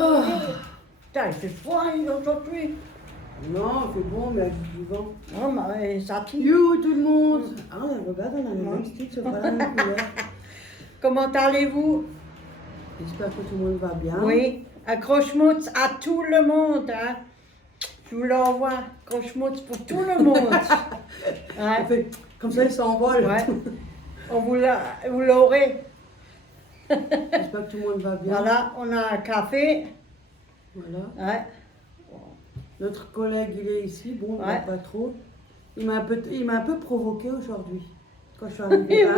Oh. Putain, il fait froid aujourd'hui. Non, c'est bon, mais vivant. Non, mais ça tire. You tout le monde. Ah, regarde, on a le même style, c'est pas la même couleur. Comment allez-vous? J'espère que tout le monde va bien. Oui, un croche-mousse à tout le monde. Hein. Je vous l'envoie, croche-mousse pour tout le monde. On Ouais. fait- Comme ça, il s'envole. Ouais. On vous l'aurez. J'espère que tout le monde va bien. Voilà, on a un café. Voilà. Ouais. Notre collègue, il est ici. Bon, il Ouais. va pas trop. Il m'a un peu provoqué aujourd'hui. Quand je suis arrivée Et là,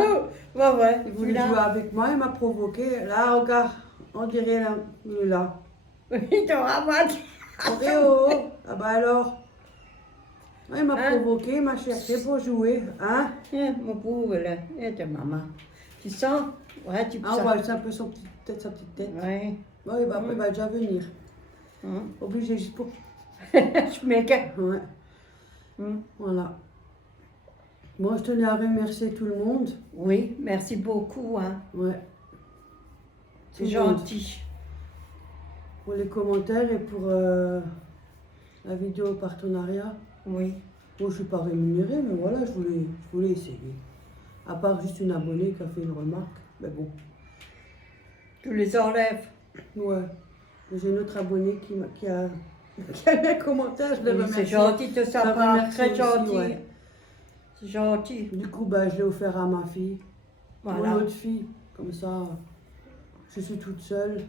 vous? Ouais, ouais. il voulait Là. jouer avec moi, il m'a provoqué. Là, regarde, on dirait là. Il est là. Il te ramasse. Oh, oh. Ah bah alors. Ouais, il m'a Hein? provoqué, il m'a cherché pour jouer. Hein? Mon pauvre, là. Et ta maman. Tu sens? Ouais, tu Ah, on sens. voit un peu sa petite tête. Ouais. Bon, il va déjà venir. Hum. Obligé juste pour. Je m'écarte. Ouais, Hum. voilà. Moi, je tenais à remercier tout le monde. Oui, merci beaucoup. Hein. Ouais. C'est Tout le monde. gentil. Pour les commentaires et pour la vidéo partenariat. Oui. Bon, je ne suis pas rémunérée, mais voilà, je voulais essayer. À part juste une abonnée qui a fait une remarque. Mais bon. Tu les enlèves. Ouais. J'ai une autre abonnée qui a mis un commentaire, je le Oui, remercie. c'est gentil de Je sa la part. remercie Très aussi, gentil. ouais. C'est gentil. Du coup, bah, je l'ai offert à ma fille. Voilà. Mon autre fille. Comme ça, je suis toute seule.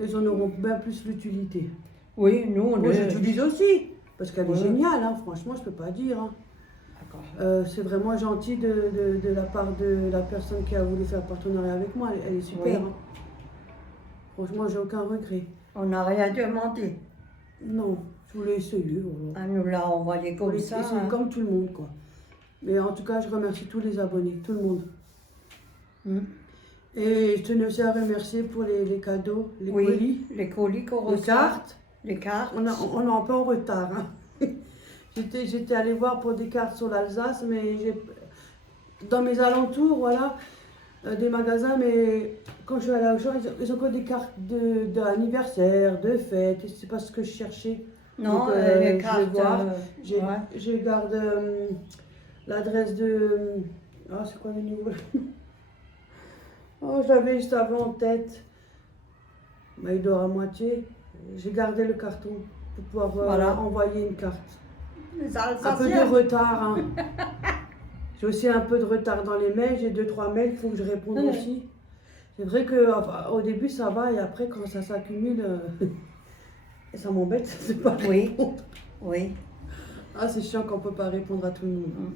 Ils en auront bien plus l'utilité. Oui, nous, on Moi, est... j'utilise aussi. Parce qu'elle est Ouais. géniale, hein. Franchement, je peux pas dire. Hein. D'accord. C'est vraiment gentil de la part de la personne qui a voulu faire partenariat avec moi. Elle est super. Oui. Hein. Franchement, j'ai aucun regret. On n'a rien demandé. Non, je voulais essayer. Voilà. Elle nous l'a envoyé Je comme voulais ça. essayer Hein. comme tout le monde, quoi. Mais en tout cas, je remercie tous les abonnés, tout le monde. Hum. Et je tenais aussi à remercier pour les cadeaux, les Oui, colis, les colis qu'on les reçoit. cartes. Les cartes. On est un peu en retard. Hein. J'étais allée voir pour des cartes sur l'Alsace, mais dans mes alentours, voilà, des magasins, mais quand je suis allée à Auchan, ils ont que des cartes d'anniversaire, de fête, et c'est pas ce que je cherchais. Non, Donc, les je vais cartes. voir. Ouais. Je garde l'adresse de... Ah, c'est quoi le niveau? Oh, je l'avais juste avant en tête. Bah, il dort à moitié. J'ai gardé le carton pour pouvoir Voilà. envoyer une carte. Les Un peu de Alsaciens. retard. Hein. J'ai aussi un peu de retard dans les mails. J'ai 2-3 mails qu'il faut que je réponde Ouais. aussi. C'est vrai qu'au début ça va et après quand ça s'accumule, ça m'embête. C'est pas Oui. répondre. Oui. Ah, c'est chiant qu'on peut pas répondre à tout le monde. Hum.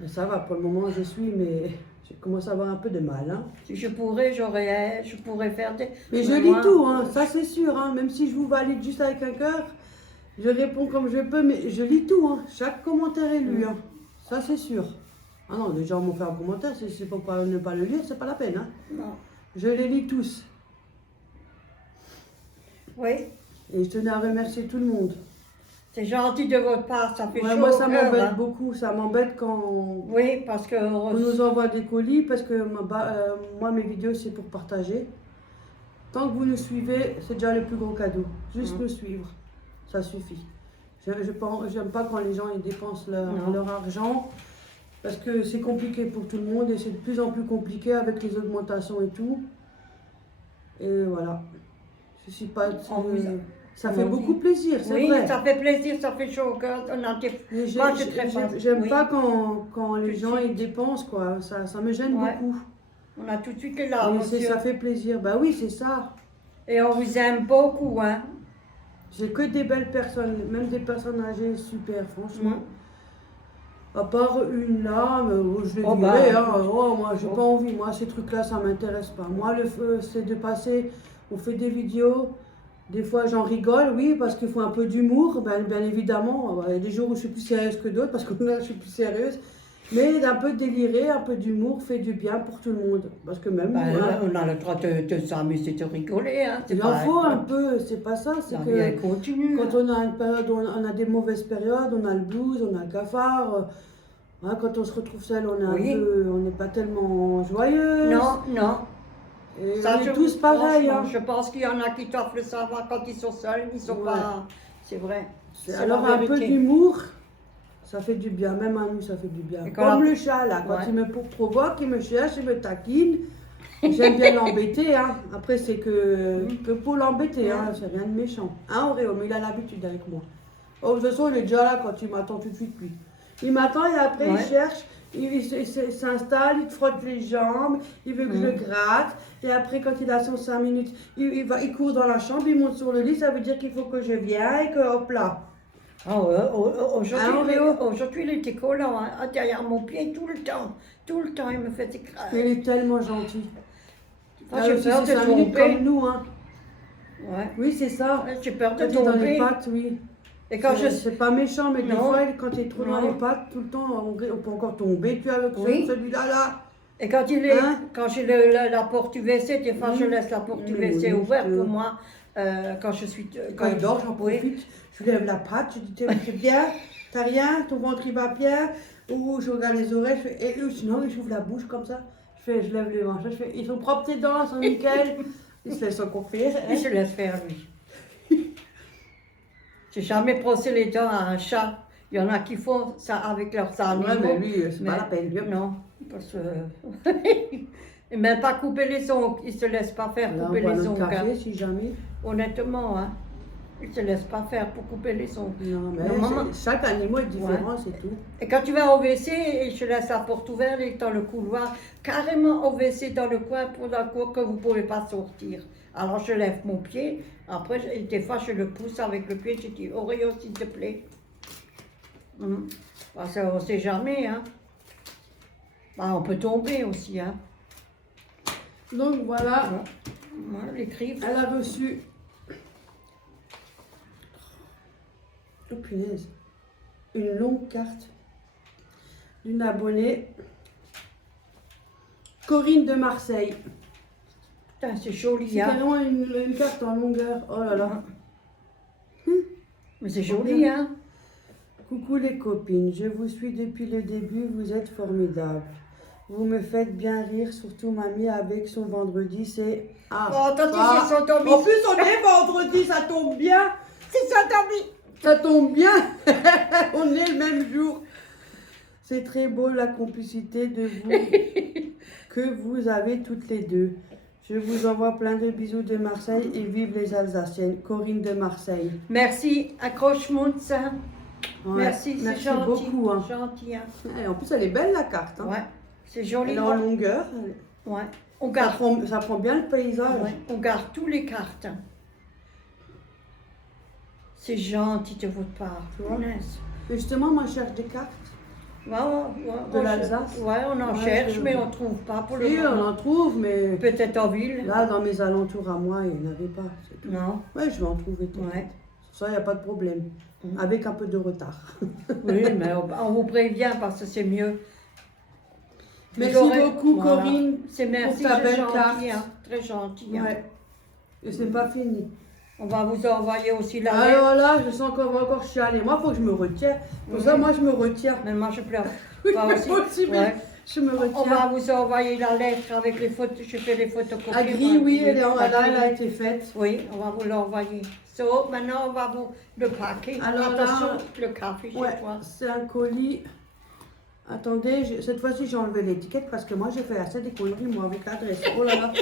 Mais ça va, pour le moment je suis, mais je commence à avoir un peu de mal. Hein. Si je pourrais, je pourrais faire des... Mais je lis tout, hein, ça c'est sûr. Hein. Même si je vous valide juste avec un cœur, je réponds comme je peux, mais je lis tout. Hein. Chaque commentaire est lu, hein. Ça c'est sûr. Ah non, les gens m'ont fait un commentaire, c'est pour ne pas le lire, c'est pas la peine. Hein. Non. Je les lis tous. Oui. Et je tenais à remercier tout le monde. C'est gentil de votre part, ça fait Ouais, chaud moi au ça cœur, m'embête hein. beaucoup, ça m'embête quand Oui, parce que... on nous envoie des colis, parce que moi mes vidéos c'est pour partager. Tant que vous nous suivez, c'est déjà le plus gros cadeau. Juste nous suivre, ça suffit. J'aime pas quand les gens ils dépensent leur argent, parce que c'est compliqué pour tout le monde et c'est de plus en plus compliqué avec les augmentations et tout. Et voilà. Je suis pas... Ça fait beaucoup plaisir, c'est Oui, vrai. ça fait plaisir, ça fait chaud au cœur. Mais Moi, je suis très fan. j'aime Oui. pas quand les Tout de gens suite. ils dépensent, quoi. Ça me gêne Ouais. beaucoup. On a tout de suite là, Mais monsieur. ça fait plaisir. Bah oui, c'est ça. Et on vous aime beaucoup, hein. J'ai que des belles personnes, même des personnes âgées super, franchement. Mm. À part une là, mais je l'ai Oh, virée, bah. hein. Oh, moi, j'ai Oh. pas envie. Moi, ces trucs-là, ça m'intéresse pas. Moi, le feu, c'est de passer. On fait des vidéos. Des fois, j'en rigole, oui, parce qu'il faut un peu d'humour, bien évidemment. Il y a des jours où je suis plus sérieuse que d'autres, parce que là, je suis plus sérieuse. Mais d'un peu délirer, un peu d'humour fait du bien pour tout le monde. Parce que même Bah, nous, hein, on a le droit de s'amuser, de rigoler, hein. C'est il en pas- faut un peu, c'est pas ça. C'est La que vie, elle continue. quand on a une période, on a des mauvaises périodes, on a le blues, on a le cafard. Hein, quand on se retrouve seul, on est Oui. on n'est pas tellement joyeux. Non, non. Et Ça, on est tous pareils. Hein. Je pense qu'il y en a qui doivent le savoir quand ils sont seuls, ils sont pas. C'est vrai. C'est Alors la un peu vérité. d'humour, ça fait du bien, même à nous ça fait du bien. Et quand Comme la- le chat là, quand Ouais. il me provoque, il me cherche, il me taquine. J'aime bien l'embêter, hein. Après c'est que pour l'embêter, hein. Ça rien de méchant. Hein Auréo, mais il a l'habitude avec moi. Oh, de toute façon il est déjà là quand il m'attend tout de suite lui. Il m'attend et après il Ouais. cherche, il s'installe, il te frotte les jambes, il veut que je le gratte. Et après quand il a son 5 minutes, il court dans la chambre, il monte sur le lit, ça veut dire qu'il faut que je vienne et que hop là. Ah ouais, Hein, Auréo? aujourd'hui, il était collant, hein, derrière mon pied tout le temps. Tout le temps, il me fait Mais écraser. il est tellement gentil. Moi, Ah, j'ai aussi, peur de c'est 5 minutes tomber. comme nous, hein. Ouais. Oui, c'est ça. Ouais, j'ai peur de Quand il est dans les tomber. pattes, oui. Et quand je C'est pas méchant, mais des Non. fois, quand il est trop dans Non. les pattes, tout le temps, on peut encore tomber. Tu as le Oui. celui-là, là. Et quand il est, Hein? quand j'ai la porte du WC, des fois je laisse la porte du Oui, WC oui, ouverte oui. pour moi. Quand je suis. Quand il dort, j'en Oui. profite. Je lui lève la patte, je dis, t'es bien, t'as rien, ton ventre il va bien. Ou je regarde les oreilles, je fais, et sinon, j'ouvre la bouche comme ça. Je lève les manches, je fais, ils sont propres tes dents, ils sont nickel. Ils se laissent encore faire. Il se laisse faire, lui. J'ai jamais brossé les dents à un chat. Il y en a qui font ça avec leurs animaux. Ouais, mais lui, c'est pas la peine. Lui, Non, parce que. Et même pas couper les ongles. Il se laisse pas faire là, on couper boit les notre ongles. café, Hein. si jamais. Honnêtement, hein. Il se laisse pas faire pour couper les ongles. Non, mais Non, maman. chaque animal est différent, c'est tout. Et quand tu vas au WC, et je laisse la porte ouverte et dans le couloir, carrément au WC dans le coin pour la cour que vous ne pouvez pas sortir. Alors je lève mon pied, après des fois je le pousse avec le pied, je dis Auréo s'il te plaît. Parce qu'on ne sait jamais, hein. Bah, on peut tomber aussi, hein. Donc voilà, Ouais, les griffes. elle a reçu. Oh punaise, une longue carte d'une abonnée, Corinne de Marseille. Putain, c'est joli, C'est hein. carrément une carte en longueur. Oh là là. Mais c'est joli, hein. Coucou les copines, je vous suis depuis le début, vous êtes formidables. Vous me faites bien rire, surtout mamie avec son vendredi, c'est... Ah, Oh, tant ça. c'est son En plus, on est vendredi, ça tombe bien. C'est son dormi. Ça tombe bien. On est le même jour. C'est très beau la complicité de vous que vous avez toutes les deux. Je vous envoie plein de bisous de Marseille et vive les Alsaciennes. Corinne de Marseille. Merci, accroche-moi de ça. Ouais, Merci, c'est merci gentil. beaucoup. Hein. Gentil, hein. Et en plus, elle est belle la carte. Hein. Ouais, c'est joli. Elle est en longueur. Ouais, on garde, Ça prend bien le paysage. ouais, on garde tous les cartes. Hein. C'est gentil de votre part. Tu vois. Punaise. Mais justement, moi, je cherche des cartes. Ouais, De l'Alsace. Ouais, on en Ouais, cherche, je- mais on ne trouve pas pour le Oui, on moment. en trouve, mais Peut-être en ville. là, dans mes alentours à moi, il n'y en avait pas. C'est tout. Non. Ouais, je vais en trouver tout. Ouais. Ça, il n'y a pas de problème. Avec un peu de retard. Oui, mais on vous prévient parce que c'est mieux. Merci Vous aurez- beaucoup, voilà. Corinne. C'est merci, pour ta c'est belle gentil, carte. hein, très gentil. Hein. Ouais. Et c'est pas fini. On va vous envoyer aussi la lettre. Alors là, je sens qu'on va encore chialer. Moi, il faut que je me retienne. Pour ça, Oui. moi, je me retiens. Mais moi, je pleure. Oui, Moi mais aussi. moi aussi, mais Ouais. je me On va retiens. vous envoyer la lettre avec les photos. Je fais les photocopies. Agri, oui, elle est en Agri. elle a été faite. Oui, on va vous l'envoyer. So, maintenant, on va vous le paquer. Alors là, attention, le café chez Ouais, toi. c'est un colis. Attendez, cette fois-ci, j'ai enlevé l'étiquette parce que moi, j'ai fait assez des conneries, moi, avec l'adresse. Oh là là.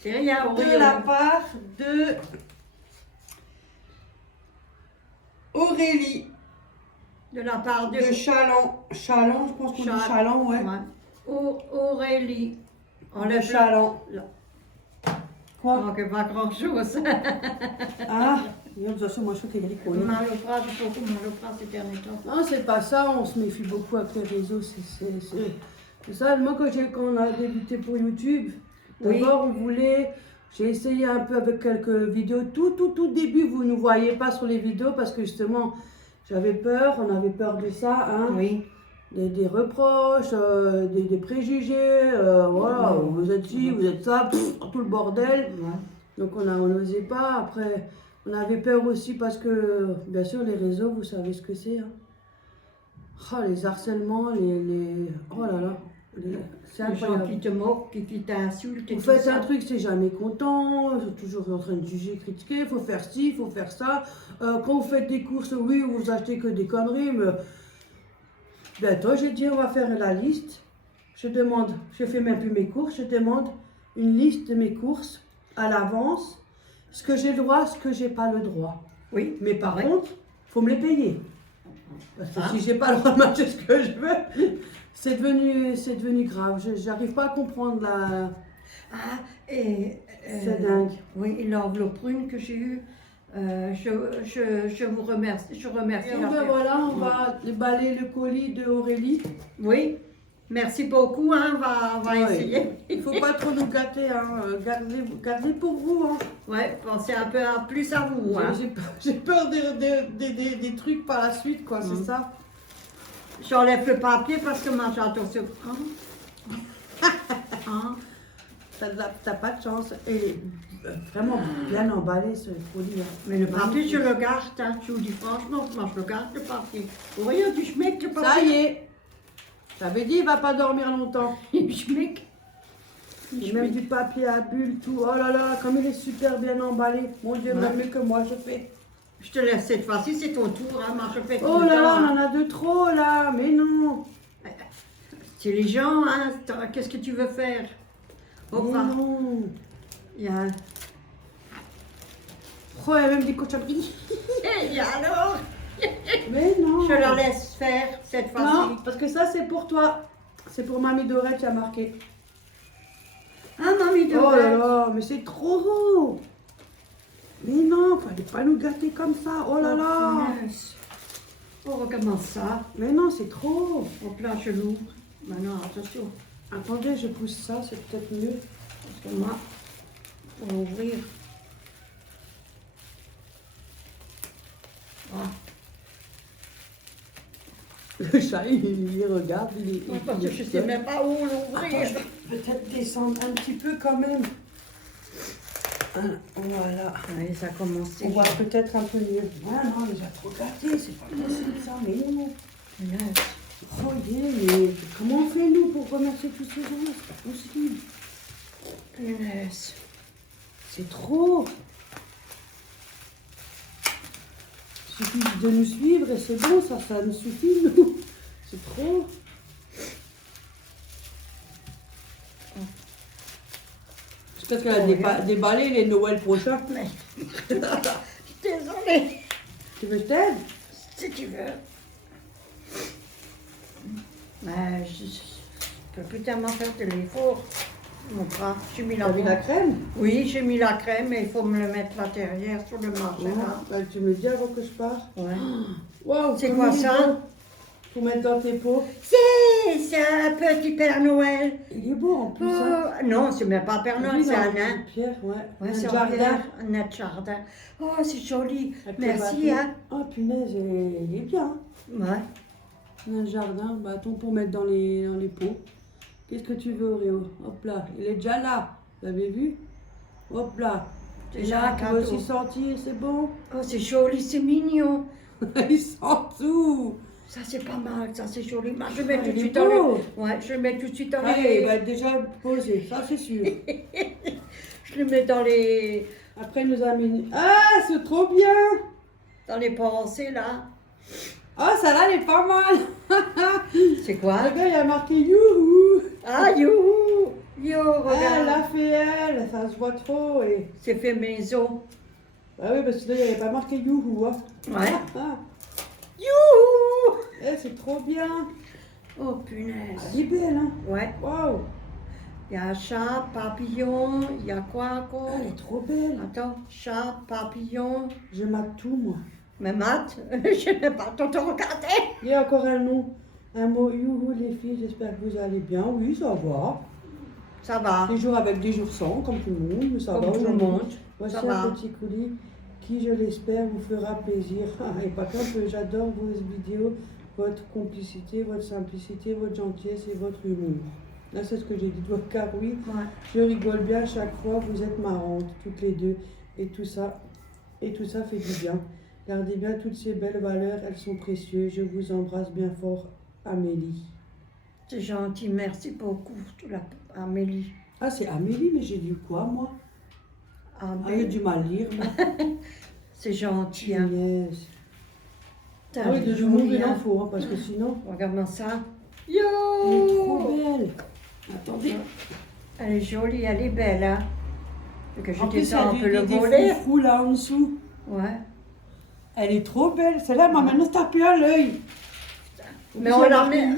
C'est rien, De Auréo. la part de Aurélie De la part de de Chaland. Chaland, je pense qu'on dit Chaland, ouais. Aurélie. On De le Chaland. Là. Quoi? manque pas grand-chose. Ah, de toute façon, moi, je trouve qu'il y a des conneries. Mal au bras, j'ai beaucoup mal au bras ces derniers temps. Non, c'est pas ça, on se méfie beaucoup avec les réseaux. C'est ça, moi, quand on a débuté pour YouTube, Oui. d'abord, on voulait. J'ai essayé un peu avec quelques vidéos. Tout début, vous ne nous voyez pas sur les vidéos parce que justement, j'avais peur, on avait peur de ça, hein. Oui. Des reproches, des préjugés, voilà, vous êtes ci, vous êtes ça, tout le bordel. Donc on n'osait pas. Après, on avait peur aussi parce que, bien sûr, les réseaux, vous savez ce que c'est. Hein. Oh, les harcèlements, oh là là. C'est Les gens incroyable. qui te moquent, qui t'insultent. et Vous tout faites ça. un truc, c'est jamais content, vous êtes toujours en train de juger, critiquer, il faut faire ci, il faut faire ça. Quand vous faites des courses, oui, vous achetez que des conneries, mais bientôt j'ai dit on va faire la liste. Je demande, je fais même plus mes courses, je demande une liste de mes courses à l'avance, ce que j'ai le droit, ce que j'ai pas le droit. Oui, Mais par ouais. contre, faut me les payer. Parce que Ah. si j'ai pas le droit de m'acheter ce que je veux, c'est devenu grave. J'arrive pas à comprendre la. Ah, et. C'est dingue. Oui, et l'enveloppe brune que j'ai eue, je vous remercie. Je remercie. Et la ben personne. voilà, on va déballer le colis de Aurélie. Oui, merci beaucoup, hein, on va Ouais. essayer. Il faut pas trop nous gâter, hein. Gardez pour vous, hein. Ouais, pensez un peu plus à vous, hein. J'ai peur des trucs par la suite, quoi, c'est ça. J'enlève le papier parce que moi j'adore ce hein? T'as pas de chance. Et vraiment bien emballé ce colis. Hein. Mais le papier, je le garde, hein. Je vous dis franchement, moi je le garde le papier. Vous voyez du schmick, le papier. Ça y est. J'avais dit, il va pas dormir longtemps. Schmick. Et même du papier à bulles, tout. Oh là là, comme il est super bien emballé. Mon Dieu, Ouais. même mieux que moi, je fais. Je te laisse cette fois-ci, c'est ton tour, hein. Moi je fais tout Oh le là temps, là, on hein. en a de trop là. Mais non. C'est les gens, hein. Qu'est-ce que tu veux faire? Mais Enfin, non. il y a. Oh, il y a même des cochonneries. Et alors? Mais non. Je la laisse faire cette fois-ci. Non, parce que ça, c'est pour toi. C'est pour Mamie Dorette qui a marqué. Ah, mamie de Oh là là, mais c'est trop. Mais non, fallait pas nous gâter comme ça. Oh là là. punaise. On recommence ça. Mais non, c'est trop. Au plan, je l'ouvre. Maintenant, attention. Attendez, je pousse ça, c'est peut-être mieux. Parce que moi, pour ouvrir. Ah, Le chat, il regarde, il parce que je ne sais même pas où l'ouvrir. Attends, je vais peut-être descendre un petit peu quand même. Voilà. Allez, ça commence. On voit peut-être un peu mieux. Ah non, il a trop gâté, c'est pas possible ça, mais non. Punaise. Oh yeah, mais comment on fait nous pour remercier tous ces gens? C'est pas possible. Punaise. C'est trop. Il suffit de nous suivre et c'est bon, ça nous suffit, nous. C'est trop. J'espère qu'elle a déballé les Noël prochains. Mais. Désolée. Tu veux que je t'aide? Si tu veux. Mais je peux plus tellement faire de l'effort. Mon bras, j'ai mis la T'as mis la crème? Oui, j'ai mis la crème, mais il faut me le mettre là derrière sur le marché. Là. Bah, tu me dis avant que je parte. Ouais. Wow, C'est comme quoi il est ça? beau. Pour mettre dans tes pots. C'est un petit Père Noël. Il est beau en plus. Hein. Oh, non, c'est même pas Père Noël, Oui, c'est non, un nain. Pierre, ouais. Ouais, Un c'est jardin. un nain de jardin. Oh, c'est joli. Avec Merci, le hein. bâton. Oh punaise, il est bien. Ouais. Un jardin, bâton pour mettre dans les pots. Qu'est-ce que tu veux, Oreo? Hop là, il est déjà là. Vous avez vu? Hop là. Et Déjà là, un tu vas cadeau. aussi sentir, c'est bon? Oh, c'est joli, c'est mignon. Il sent tout. Ça, c'est pas mal, ça, c'est joli. Moi, je le mets Ah, tout de il est suite dans beau. le... Ouais, je le mets tout de suite dans Allez, les... il va être déjà posé, ça c'est sûr. Je le mets dans les... Après, il nous a mis... Ah, c'est trop bien. Dans les pensées, là. Ah, ça là, elle est pas mal. C'est quoi? Regarde, il y a marqué youhou. Ah, youhou! Yo, Ah, elle a regarde. fait elle, ça se voit trop. Et... C'est fait maison. Ah oui, parce que là, il n'y avait pas marqué youhou. Hein. Ouais. Ah, Youhou! eh, c'est trop bien. Oh, punaise. Elle est belle, hein. Ouais. Waouh. Il y a un chat, papillon, il y a quoi encore? Elle est trop belle. Attends, chat, papillon, Je mate tout, moi. mais maths, je n'ai pas tout regardé. Il y a encore un nom. Un mot youhou, les filles. J'espère que vous allez bien. Oui, ça va. Ça va, Des jours avec, des jours sans, comme tout le monde. Mais ça comme va tout le aujourd'hui. monde. Voici Ça un va. petit colis qui, je l'espère, vous fera plaisir. Ah, et pas qu'un peu, j'adore vos vidéos, votre complicité, votre simplicité, votre gentillesse et votre humour. Là, c'est ce que j'ai dit, car oui, Ouais. je rigole bien chaque fois, vous êtes marrantes, toutes les deux, et tout ça fait du bien. Gardez bien toutes ces belles valeurs, elles sont précieuses. Je vous embrasse bien fort, Amélie. C'est gentil, merci beaucoup, Amélie. Ah, c'est Amélie, mais j'ai lu quoi, moi? Ah, j'ai du mal lire, moi. C'est gentil, hein. Yes. T'as Ah oui, de joli, l'humour, il hein. en faut, hein, parce que sinon... Regarde-moi ça. Elle est trop Yo! belle. Attendez. Elle est jolie, elle est belle, hein. Faut que je En plus, descends un peu il y a le des volet. froufrous là en dessous. Ouais. Elle est trop belle. Celle-là, m'a maintenant tapé à l'œil. Mais on la met.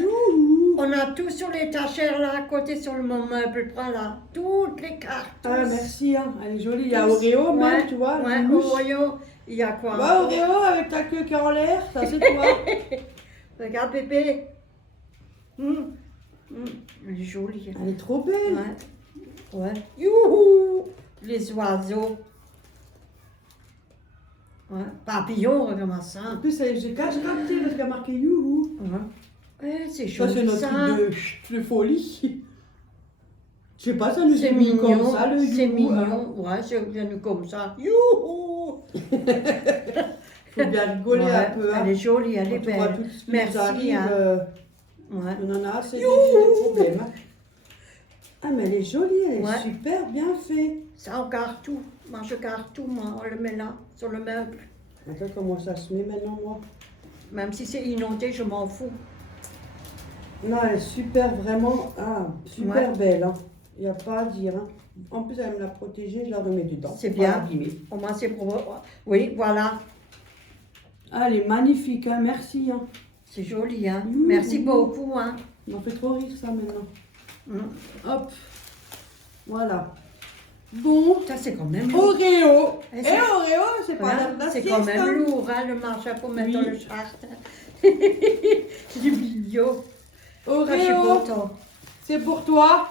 On a tout sur l'étagère là, à côté sur le mon meuble, prends là. Toutes les cartes. Ah, merci, hein. Elle est jolie. Il y a Oreo même, Ouais, tu vois. Ouais, une mouche. Oreo. Il y a quoi Ouais, encore? Oreo avec ta queue qui est en l'air, ça c'est toi. Regarde, bébé. Elle est jolie. Elle est trop belle. Ouais. Ouais. Youhou! Les oiseaux. Ouais. Papillon, regarde ça. En plus, j'ai capté parce qu'elle a marqué youhou. Ouais, c'est Ça, joli c'est notre ça. truc de folie. Je sais pas, ça nous C'est est mis mignon, comme ça, le c'est youhou, hein. mignon. Ouais, c'est venu comme ça. Youhou! Faut bien rigoler Ouais, un peu. Hein. elle est jolie, elle est Quand on voit belle. tout ce qui Merci, nous arrive, hein. Ouais. on en a assez des problèmes. Hein. Ah, mais elle est jolie, elle est Ouais. super bien faite. Ça, on garde tout. Moi, je garde tout, moi. On le met là, sur le meuble. Attends, comment ça se met maintenant, moi? Même si c'est inondé, je m'en fous. Non, elle est super, vraiment, super Ouais. belle. Hein. Il n'y a pas à dire. Hein. En plus, elle me l'a protégée, je la remets dedans. C'est Pas bien. abîmée. Au moins, c'est pour... Oui, voilà. Ah, elle est magnifique, hein. Merci. Hein. C'est joli, hein. Youhou. Merci beaucoup, hein. Ça m'a fait trop rire, ça, maintenant. Hop. Voilà. Bon. Ça, c'est quand même lourd. Oreo. Et Et c'est- Oreo, c'est pas Voilà, la c'est sieste, quand même hein. lourd, hein, le marché pour mettre Oui. dans le chart. C'est du vidéo. Ah, je suis Oreo, content. c'est pour toi.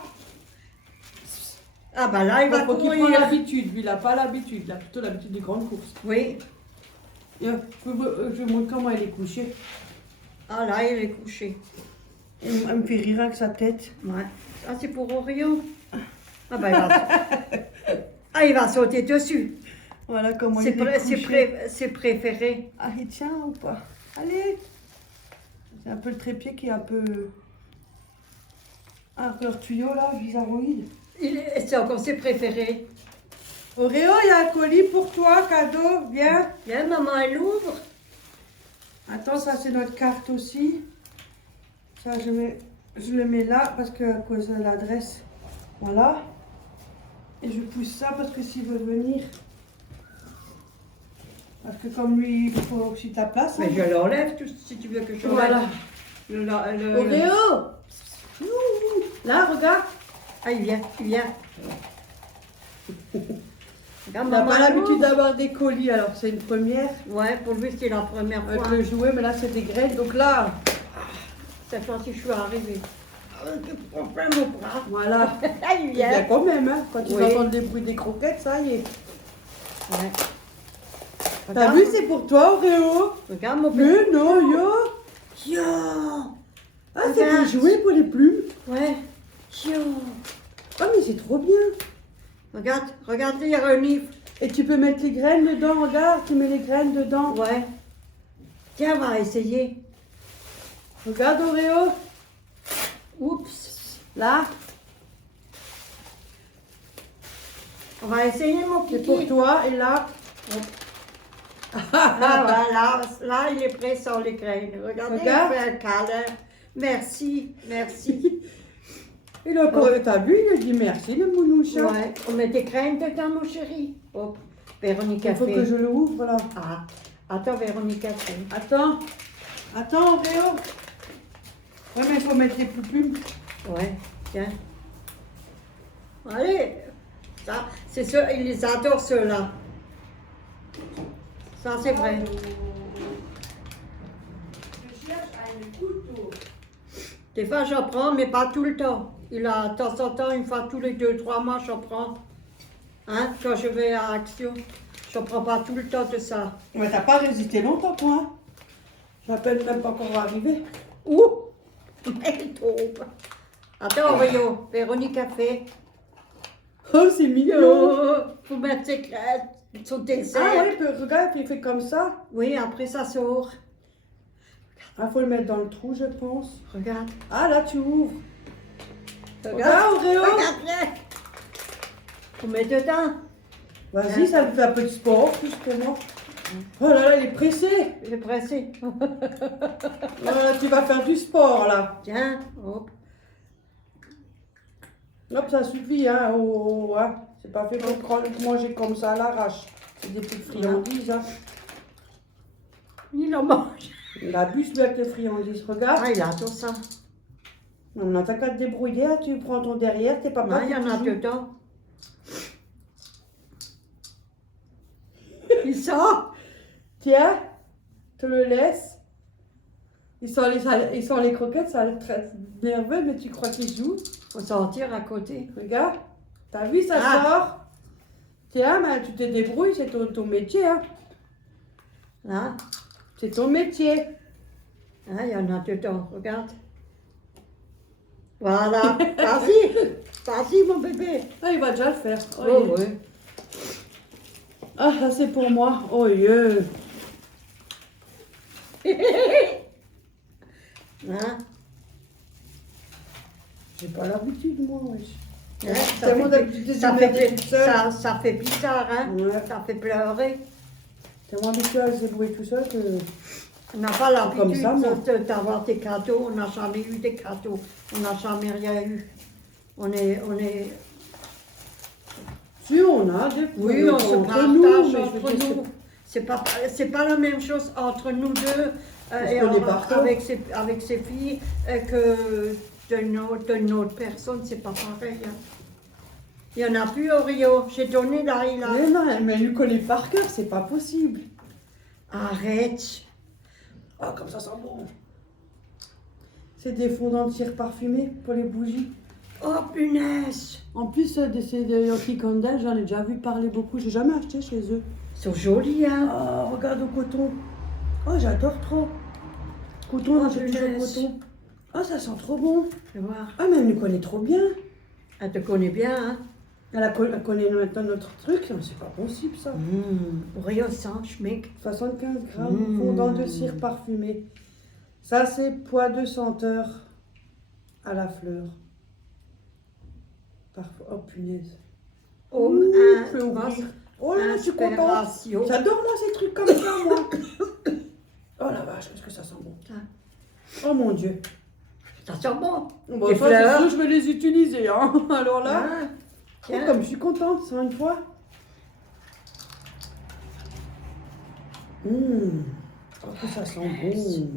Ah, bah là, il va Faut qu'il prenne courir. l'habitude. Lui, il n'a pas l'habitude. Il a plutôt l'habitude des grandes courses. Oui. Je vous montre comment elle est couchée. Ah, là, il est couché. Elle me fait rire avec sa tête. Ouais. Ah, c'est pour Orion. Ah, bah, il va sauter dessus. Voilà comment C'est il est couché. c'est préféré. Ah, il tient ou pas? Allez. C'est un peu le trépied qui est un peu... Ah, leur tuyau là, bizarroïde. C'est encore ses préférés. Oreo, il y a un colis pour toi, cadeau. Viens. Viens, maman, elle ouvre. Attends, ça c'est notre carte aussi. Ça, je le mets là parce que à cause de l'adresse. Voilà. Et je pousse ça parce que s'il veut venir. Parce que comme lui, il faut aussi ta place. Mais hein. je l'enlève tout, si tu veux que je Voilà. Oreo. Youhou. Là, regarde. Ah, il vient, il vient. Regarde, On n'a maman, pas elle l'habitude ouvre. d'avoir des colis, alors c'est une première. Ouais, pour lui, c'est la première Avec fois. le jouet, mais là c'est des graines. Donc là, Cette fois-ci, je suis arrivée. On fait mon bras. voilà. Ah, il Il y a vient. quand même, hein. Quand tu Oui. entends des bruits des croquettes, ça y est. Ouais. T'as Regarde, vu, c'est pour toi, Oreo. regarde mon petit. Mais non, yo. Yo. Ah, c'est Regarde. pour jouer pour les plumes. Ouais. Yo. Ah, mais c'est trop bien. Regarde, regarde, il y a un livre. Et tu peux mettre les graines dedans, regarde, tu mets les graines dedans. Ouais. Tiens, on va essayer. Regarde, Oreo. Oups. Là, On va essayer, mon c'est kiki. pour toi. Et là, Ah, voilà, là, il est prêt sans les graines. Regardez, Regarde. il fait un câlin. Merci, merci. il a encore, t'as vu, il a dit merci, le mounouche. Ouais, on met des graines dedans, mon chéri. Hop, Véronique a Il faut fait. que je le ouvre, là. Ah, attends, Véronique a fait. Attends, attends, Oreo. Ouais, mais il faut mettre les plumes. Ouais, tiens. Allez, ça, c'est ceux, ils les adorent, ceux-là. Ça, c'est vrai. Je cherche un couteau. Des fois, j'en prends, mais pas tout le temps. Il a, de temps en temps, une fois tous les 2-3 mois, j'en prends. Hein, quand je vais à Action, j'en prends pas tout le temps de ça. Mais t'as pas résisté longtemps, toi. Hein. J'appelle même pas qu'on va arriver. Ouh! Elle tombe. Attends, Rio, Véronique a fait. Oh, c'est mignon. Oh, faut mettre ses crêpes, son dessert. Ah oui, regarde, il fait comme ça. Oui, après ça sort. Ah, faut le mettre dans le trou, je pense. Regarde. Ah, là, tu ouvres. Regarde, Oreo. regarde. On met dedans. Vas-y, ça me fait un peu de sport, justement. Oh là là, il est pressé. Il est pressé. Voilà, tu vas faire du sport, là. Tiens, hop. Hop, ça suffit, hein. Oh, hein. C'est pas fait pour manger comme ça à l'arrache. C'est des petites friandises, hein. Il en mange. Il abuse lui avec les friandises, regarde. Ah, il adore ça. On n'a qu'à te débrouiller, hein. Tu prends ton derrière, t'es papa. Ah, il y en a tu joues. dedans. Il sort. Tiens, te le laisse. Il sent les croquettes, ça a l'air très nerveux, mais tu crois qu'il joue? Faut sortir à côté. Regarde, t'as vu, ça sort. Tiens, mais tu te débrouilles, c'est ton métier, hein. Là. C'est ton métier. Ah, il y en a dedans, regarde. Voilà. Vas-y. Vas-y, mon bébé. Ah, il va déjà le faire. Oh, oui. Ah, ça c'est pour moi. Oh, yeux. Hein? J'ai pas l'habitude, moi, wesh. Hein, C'est mon habitude de ça, mettre fait, toute seule. ça fait bizarre, hein? Ouais. Ça fait pleurer. C'est mon habitude à se débrouiller tout seul que... On n'a pas Comme l'habitude ça, moi. d'avoir des cadeaux. On n'a jamais eu des cadeaux. On n'a jamais rien eu. On est... Si, on a des Oui, on se entre partage nous, mais je entre veux dire, nous. C'est pas la même chose entre nous deux et qu'on est partout. avec ses filles que d'une autre personne. C'est pas pareil. Hein. Il y en a plus au Rio. J'ai donné là, il a... Mais non, mais elle lui connaît par cœur, c'est pas possible. Arrête. Ah, comme ça sent bon. C'est des fondants de cire parfumés pour les bougies. Oh, punaise. En plus, de ces Yankee Candle, j'en ai déjà vu parler beaucoup. J'ai jamais acheté chez eux. Ils sont jolis, hein. Ah, regarde au coton. Oh, j'adore trop. Coton, Oh, on achète toujours punaise. coton. Ah, ça sent trop bon. Tu vas voir. Ah, mais elle nous connaît trop bien. Elle te connaît bien, hein. Elle connaît maintenant notre truc. Non, c'est pas possible, ça. Rio sans schmick. 75 grammes, fondant de cire parfumé. Ça, c'est poids de senteur à la fleur. Oh, punaise. Homme, Je vais ouvrir. Oh là là, je suis contente. inspiration. J'adore, moi, ces trucs comme ça, moi. Oh la vache, est-ce que ça sent bon? Oh mon Dieu. Ça sent bon. Bon, Des ça, fleurs. c'est sûr, je vais les utiliser, hein. Alors là, Ah, oh, tiens. comme je suis contente, ça, une fois. Oh, que ça sent bon.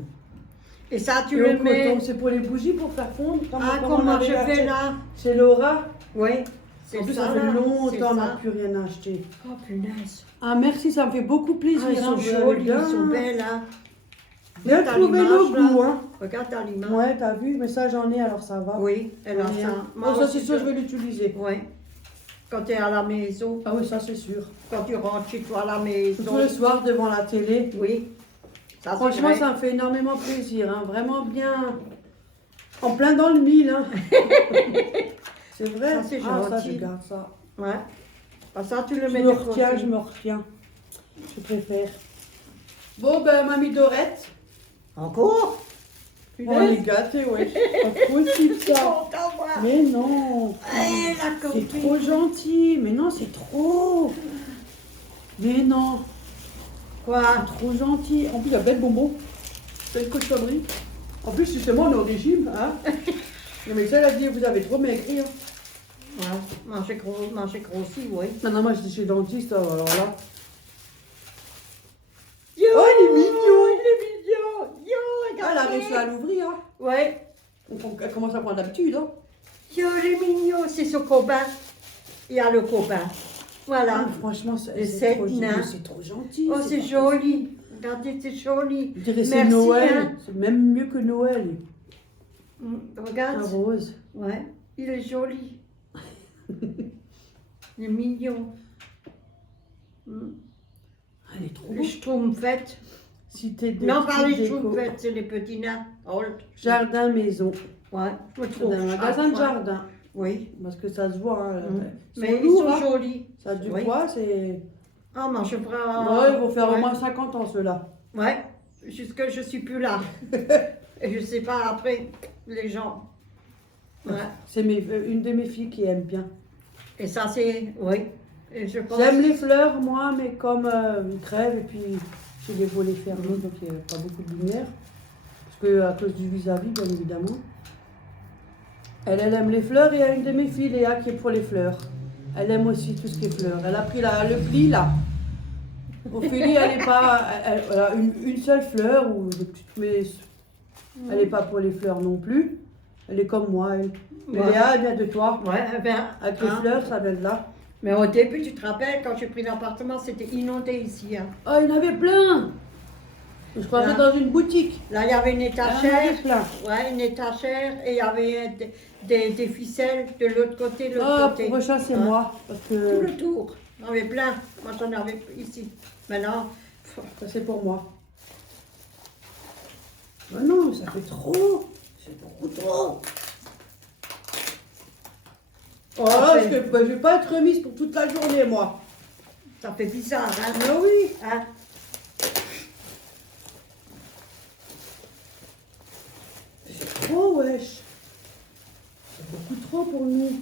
Et ça, tu Et le au mets. coton, c'est pour les bougies, pour faire fondre. Ah, on comment avait je acheté fais là? Chez Laura. Oui. En plus, ça ça fait là, longtemps c'est qu'on n'a ça. plus rien acheté. Oh, punaise. Ah, merci, ça me fait beaucoup plaisir. Ah, ils sont hein, vous avez jolis, bien- ils sont belles, hein. Bien T'as trouvé l'image, nos là. goûts, hein. Regarde ta l'image. Ouais, t'as vu, mais ça, j'en ai, alors ça va. Oui, elle a Rien. ça. Moi Oh, ça, aussi, c'est sûr, je vais l'utiliser. Oui. Quand tu es à la maison, Ah oui, ça, c'est sûr. quand tu rentres chez toi à la maison. Tous les soirs, devant la télé. Oui. Ça, c'est Franchement, vrai. ça me fait énormément plaisir, hein. Vraiment bien. En plein dans le mille, hein. C'est vrai. Ça, c'est Ah, ça, je gentil. garde ça. Ouais. Ah, ça, tu le Je mets me de retiens, côté. je me retiens. Je préfère. Bon, ben, mamie Dorette. Encore? On est gâtés, ouais. C'est pas possible, ça. Content, moi. Mais non. Eh, la C'est copine. trop gentil. Mais non, c'est trop. Mais non. Quoi? Trop gentil. En plus, il y a plein de bonbons. C'est une cochonnerie. En plus, justement, on est au régime, hein. Le médecin a dit, vous avez trop maigri, hein. Ouais. Manger grossi, oui. Non, non, moi, j'étais chez le dentiste, alors là. Yo, Oh, il est mignon. il est mignon. Yo, Ah, elle a regardez. réussi à l'ouvrir, hein. Ouais. Elle commence à prendre l'habitude, hein. Yo, il est mignon. C'est son copain. Il y a le copain. Voilà. Ah, franchement, c'est Les sept trop, nains. c'est trop gentil. Oh, c'est pas joli. Regardez, c'est joli. Je dirais c'est Merci, Noël. hein. C'est même mieux que Noël. Un Regarde. rose. Ouais. Il est joli. Il est mignon. Elle est trop Les beau. schtroumpfettes. Si t'es des Non, pas petites les déco. schtroumpfettes, c'est les petits nains. Old. Jardin maison. Ouais, je me C'est trouve. un magasin de jardin. Oui. Parce que ça se voit. Hein. Mais ils lourds, sont hein. jolis. Ça a du Oui. poids, c'est. Ah, moi je prends. Ouais, ils vont faire ouais. au moins 50 ans ceux-là. Ouais. jusque je suis plus là. Et je sais pas après les gens. Ouais. C'est une de mes filles qui aime bien. Et ça c'est, oui. Et je pense. J'aime les fleurs, moi, mais comme une crève, et puis j'ai les volets fermés, donc il n'y a pas beaucoup de lumière. Parce que à cause du vis-à-vis, bien évidemment. Elle aime les fleurs, et il y a une de mes filles, Léa, qui est pour les fleurs. Elle aime aussi tout ce qui est fleurs. Elle a pris le pli, là. Ophélie, elle n'est pas... Elle a une seule fleur, mais elle n'est pas pour les fleurs non plus. Elle est comme moi, elle. Mais Ouais. Léa, elle vient de toi. Ouais, ben, Avec les hein. fleurs, ça vient de là. Mais au début, tu te rappelles, quand j'ai pris l'appartement, c'était inondé ici. Hein. Oh, il y en avait plein. Je croyais Là. dans une boutique. Là, il y avait une Il y en étagère. avait plein. Ouais, une étagère. Et il y avait des ficelles de l'autre côté, de l'autre Ah, côté. prochain, c'est Hein. moi. Parce Tout que le tour. J'en avais plein. Moi, j'en avais ici. Maintenant, ça, c'est pour moi. Oh non, ça fait trop. C'est beaucoup trop. Oh, Ça je fait- vais pas être remise pour toute la journée, moi. ça fait bizarre, hein. Ah oui. Hein. C'est trop, wesh. C'est beaucoup trop pour nous.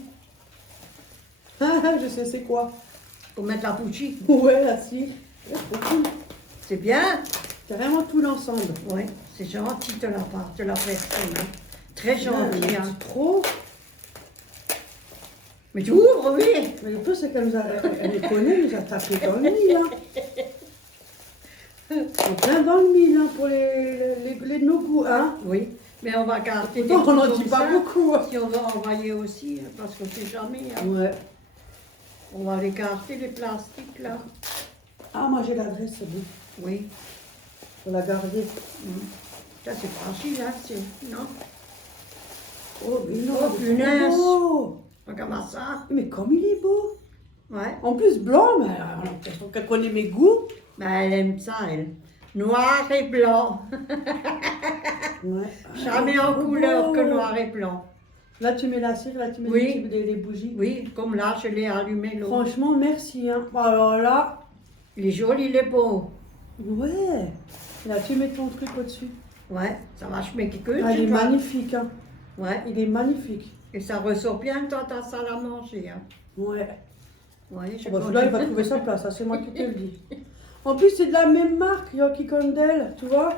Ah, je sais c'est quoi. Pour mettre la bougie. Ouais, là, si. C'est beaucoup. C'est bien. Carrément tout l'ensemble. Oui, c'est gentil de la part de la personne. Hein. Très gentil. Hein. C'est trop. Mais tu ouvres, oui. Mais le plus, c'est qu'elle nous a, elle les connaît, elle nous a tapé dans le mille. Hein. En plein dans le mille hein, pour les nos goûts. Hein. Oui, mais on va garder des Pourtant, on n'en trucs dit comme pas ça. beaucoup. Hein. Si on va envoyer aussi, hein, parce qu'on ne sait jamais. Hein. Ouais. On va les garder, les plastiques, là. Ah, moi j'ai l'adresse, c'est bon. Oui. Faut la garder. Ça, c'est fragile, hein, c'est... Non. Oh, mais non, Oh, il est punaise. beau. Regarde ça. Mais comme il est beau. Ouais. En plus, blanc, mais on a l'impression qu'elle connaît mes goûts. Ben, elle aime ça, elle. Noir et blanc. Ouais. Jamais en Oh, couleur beau. que noir et blanc. Là, tu mets la cire, là, tu mets Oui. les bougies. Oui, comme là, je l'ai allumé l'eau. Franchement, merci. Hein. Bon, alors là, Il est joli, il est beau. ouais. Là, tu mets ton truc au-dessus. Ouais, ça va, je mets quelque chose. Ah, il est tu vois. magnifique. Hein. Ouais, Il est magnifique. et ça ressort bien dans ta salle à manger. Hein. Ouais. Ouais, je Bon, celui-là, il va trouver sa place, ça, c'est moi qui te le dis. En plus, c'est de la même marque, Yoki Condel, tu vois.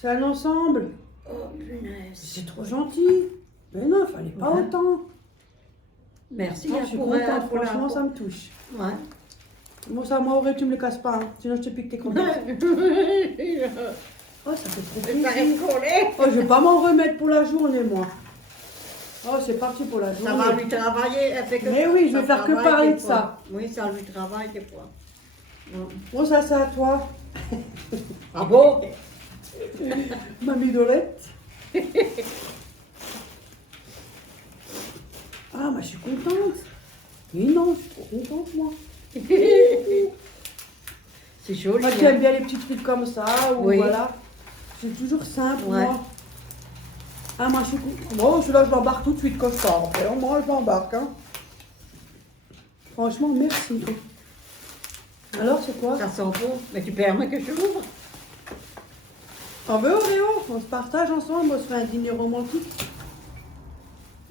C'est un ensemble. Oh, punaise. C'est trop gentil. Mais non, il fallait pas Ouais. autant. Merci, Ah, hein, je suis pour, contente, pour la- franchement, ça me touche. Ouais. Bon, ça, moi, Auré, tu me le casses pas, hein. Sinon je te pique tes contacts. Oh, ça fait trop Ça plaisir. reste collé. Oh, je vais pas m'en remettre pour la journée, moi. Oh, c'est parti pour la journée. Ça va lui travailler. Elle fait que Mais oui, je ça vais faire que travaille parler des de fois. ça. Oui, ça lui travaille des fois. Bon, ça, c'est à toi. Ah bon? Mamie Dorette. Ah, mais je suis contente. Mais non, je suis trop contente, moi. C'est joli. Moi, Hein? tu aimes bien les petits trucs comme ça, ou Oui. voilà. C'est toujours simple, Ouais. moi. Ah, moi, je suis contente. Bon, celui-là, je l'embarque tout de suite quand je pars. Après, moi, je l'embarque, hein. Franchement, merci. Alors, c'est quoi? Ça sent bon. Mais tu permets que je l'ouvre? On veut Oréo? On se partage ensemble, on se fait un dîner romantique.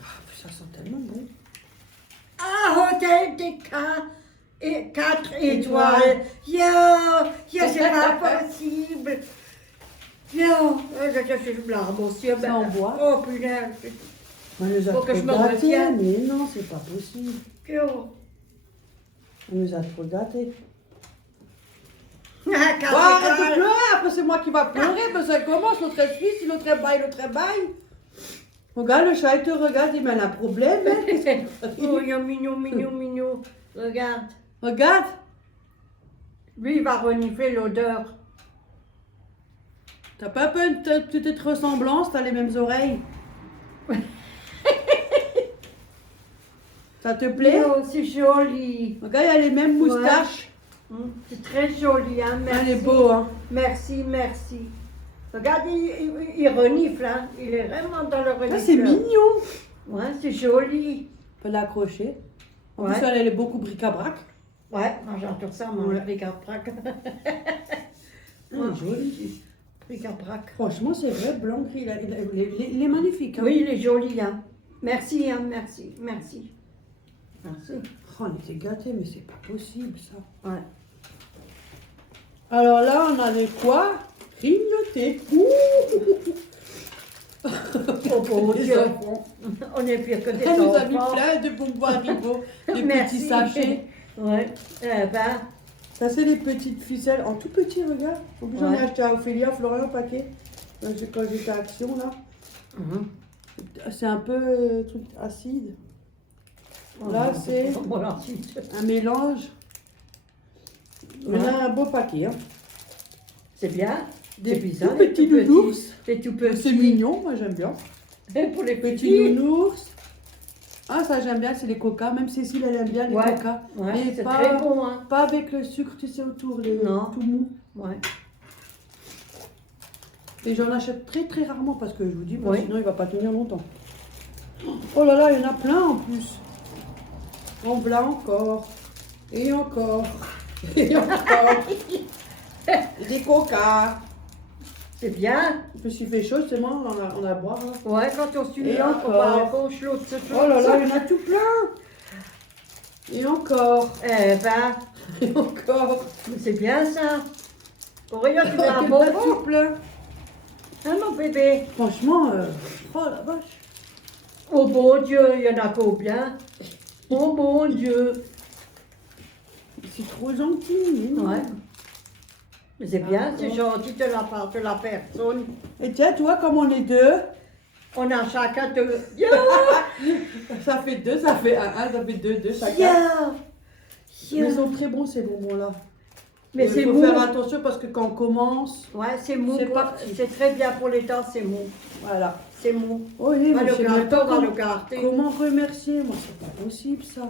Ah, ça sent tellement bon. Ah, hôtel des 4 étoiles. Yo, c'est pas possible. Yo, je blâme, monsieur. C'est en bois. Oh, punaise. On nous a Faut que trop je me gâtés, retienne. mais non, c'est pas possible. Yo. On nous a trop gâtés. Ah, Ah, arrête de étoiles. pleurer, après c'est moi qui va pleurer, parce que commence, l'autre elle suit, si l'autre elle baille. Regarde, le chat il te regarde, il met un problème. Hein. Qu'est-ce que- Oh, il est mignon. Regarde. Regarde. Lui, il va renifler l'odeur. T'as pas un peu une petite ressemblance, t'as les mêmes oreilles. Ça te plaît? Oh, c'est joli. Regarde, il a les mêmes moustaches. C'est très joli, hein. Merci. Elle est beau, hein. Merci. Regarde, il renifle, hein. Il est vraiment dans le renifle. Ah, c'est mignon. Ouais, c'est joli. On peut l'accrocher. En Ouais. plus, elle est beaucoup bric-à-brac. Ouais, moi j'adore ça, moi, Ouais. le bric-à-brac. Il est joli. Bric-à-brac. Franchement, c'est vrai, blanc, il est magnifique. Hein. Oui, il est joli, hein. Merci, hein, merci, merci. Merci. Oh, on était gâtés, mais c'est pas possible, ça. Ouais. Alors là, on a de quoi grignoter. Oh, bon Les Dieu. enfants. On est pire que des Elle nous a mis enfants. plein de bonbons Haribo, des Merci. petits sachets. Ouais. Eh ben, Ça, c'est des petites ficelles en tout petit, regarde. En plus, j'en ai Ouais. acheté à Ophélia, Florian, un paquet. Quand j'étais à Action, là. C'est un peu truc acide. Là, c'est Bon, ensuite, un mélange. On a un beau paquet. Hein. c'est bien. Des C'est bizarre, tout petits nounours. C'est tout petit. C'est mignon, moi j'aime bien. Et pour les Petits petits. nounours. Ah, ça j'aime bien, c'est les coca. Même Cécile, elle aime bien les Ouais. coca. Ouais, Mais c'est pas, très bon, hein. pas avec le sucre, tu sais, autour, Non. tout mou. Ouais. Et j'en achète très très rarement parce que je vous dis, Oui. sinon il va pas tenir longtemps. Oh là là, il y en a plein en plus. En blanc encore. Et encore. Et encore. Des coca. C'est bien. Je me suis fait chaud, c'est moi, on a à boire. Là. Ouais, quand on suit, Et on encore. va à gauche, l'autre se Oh là là, il y en a tout plein. Et encore. Eh ben, Et encore. c'est bien ça. Aurélien, tu Il veux y un en a bonbon? tout plein. Hein, mon bébé? Franchement, oh la vache. Oh bon Dieu, il y en a combien? Oh bon Dieu. C'est trop gentil. hein. Ouais. Mais c'est bien, c'est gentil de la part de la personne. Et tiens, toi, comme on est deux, On a chacun deux. ça fait deux, ça fait un, ça fait deux chacun. Yeah. Mais ils sont très bons ces bonbons-là. Mais Il c'est faut mou. faire attention parce que quand on commence, Ouais, c'est mou. C'est parti. C'est très bien pour les dents, c'est mou. voilà. C'est mou. Oh oui, Va mais le je sais garder, même pas on va le comment, garder. comment remercier. Moi, c'est pas possible ça.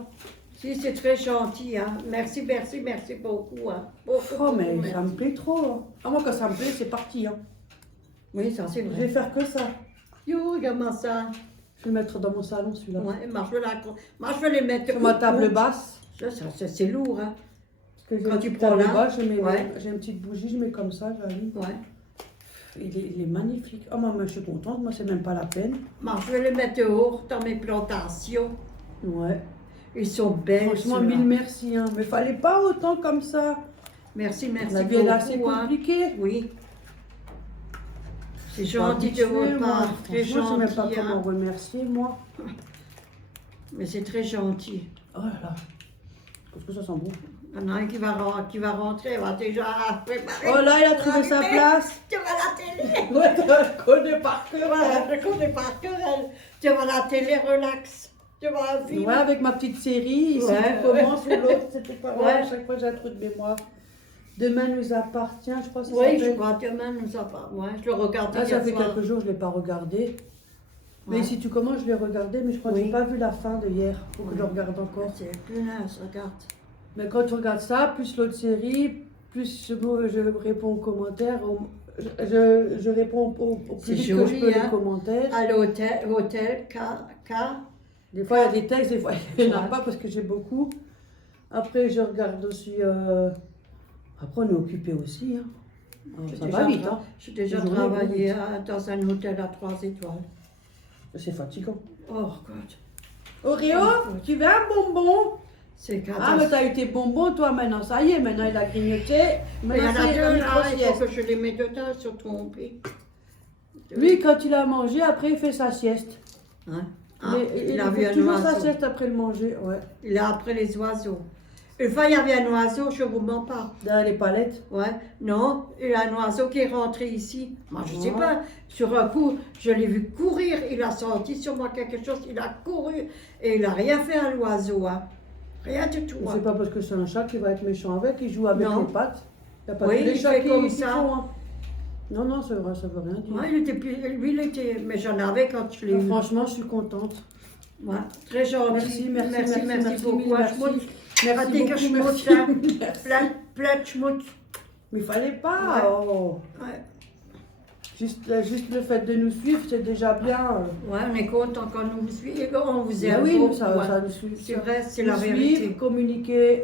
Si, c'est très gentil, hein. Merci, merci, merci beaucoup, hein. Beaucoup, Oh, beaucoup, mais merci. ça me plaît trop. Hein. Ah, moi, quand ça me plaît, c'est parti. Hein. Oui, ça c'est Je vais vrai. faire que ça. Yo, regarde-moi ça. Je vais le mettre dans mon salon celui-là. Ouais, moi je vais les mettre Sur ma table basse. Ça, c'est lourd, hein. Parce que Quand j'ai tu une prends table là, basse, ouais. j'ai une petite bougie, je mets comme ça, j'allume. Ouais. Il est magnifique. Oh, moi, je suis contente. Moi, c'est même pas la peine. Moi, je vais les mettre dehors dans mes plantations. Ouais. Ils sont belles. Franchement, ceux-là. mille merci. Hein. Mais fallait pas autant comme ça. Merci, merci La vie est assez beaucoup, hein. compliquée. Oui. C'est Pas gentil de habituée, votre moi. part. Très Franchement, je sais même pas gentil, comment hein. remercier, moi. Mais c'est très gentil. Oh là là. Parce que ça sent bon. Il y en a un qui va rentrer, il va déjà préparer. Oh là, il a trouvé sa place. Tu vas à la télé. Ouais, je connais par cœur. Voilà, je connais par cœur elle. Tu vas à la télé, relax. Tu vas à un film. Ouais, avec ma petite série. Ici, Ouais, tu commences ou l'autre. C'était pas Ouais. À chaque fois, j'ai un trou de mémoire. Demain nous appartient, je crois que ça Oui, je s'appelle. crois que demain nous a pas. Ouais, je le regardais Ah, ça hier fait soir. quelques jours, je ne l'ai pas regardé. Mais Ouais. si tu commences, je l'ai regardé, mais je crois que Oui. je n'ai pas vu la fin de hier. Il faut que je Ouais. regarde encore. C'est punaise, regarde. Mais quand tu regardes ça, plus l'autre série, plus je réponds aux commentaires, je réponds au C'est plus vite que joli, je peux hein. les commentaires. À l'hôtel, K. Des fois, il y a des textes, des fois, il n'y en a Ouais. pas parce que j'ai beaucoup. Après, je regarde aussi. Après, on est occupé aussi. Hein. Alors, J'ai ça déjà va vite. Hein. J'ai déjà Les journées travaillé vont dans un hôtel à 3 étoiles. C'est fatigant. Oh, God. Oreo, tu veux un bonbon? C'est Ah, mais catastrophique. t'as eu tes bonbons, toi, maintenant. Ça y est, maintenant, il a grignoté. Mais il y en Maintenant, a c'est deux la là, il micro-sieste. faut que je les mette dedans, ils sont trompés. Lui, quand il a mangé, après, il fait sa sieste. Hein? Ah, Mais il a il vu fait un toujours sa oiseau. sieste après le manger, ouais. Il a après les oiseaux. Une fois, il y avait un oiseau, je ne vous mens pas. Derrière les palettes. Ouais, non, il y a un oiseau qui est rentré ici. Moi, je ne sais Ouais. pas. Sur un coup, je l'ai vu courir. Il a senti sur moi quelque chose. Il a couru et il n'a rien fait à l'oiseau. Hein. Rien du tout. Mais Hein. c'est pas parce que c'est un chat qui va être méchant avec, il joue avec Non. les pattes. Il n'y a pas Oui, tous les il chats fait qui comme qui ça. font, hein. Non, non, c'est vrai, ça veut rien dire. Ouais, il était, lui, il était. Mais j'en avais quand je l'ai Ah, eu. franchement, je suis contente. Ouais, très gentil. Merci, merci, merci beaucoup. mille Ah, merci. schmutz. Merci Raté que beaucoup, schmutz, merci. hein. Plein de schmutz. Mais il fallait pas. Ouais. Oh. Ouais. Juste le fait de nous suivre, c'est déjà bien. Ouais, on est content quand on vous suit et on vous Ah aime oui, beaucoup. ça, Ouais. ça nous suit. C'est vrai, c'est Nous la suivre, vérité. communiquer.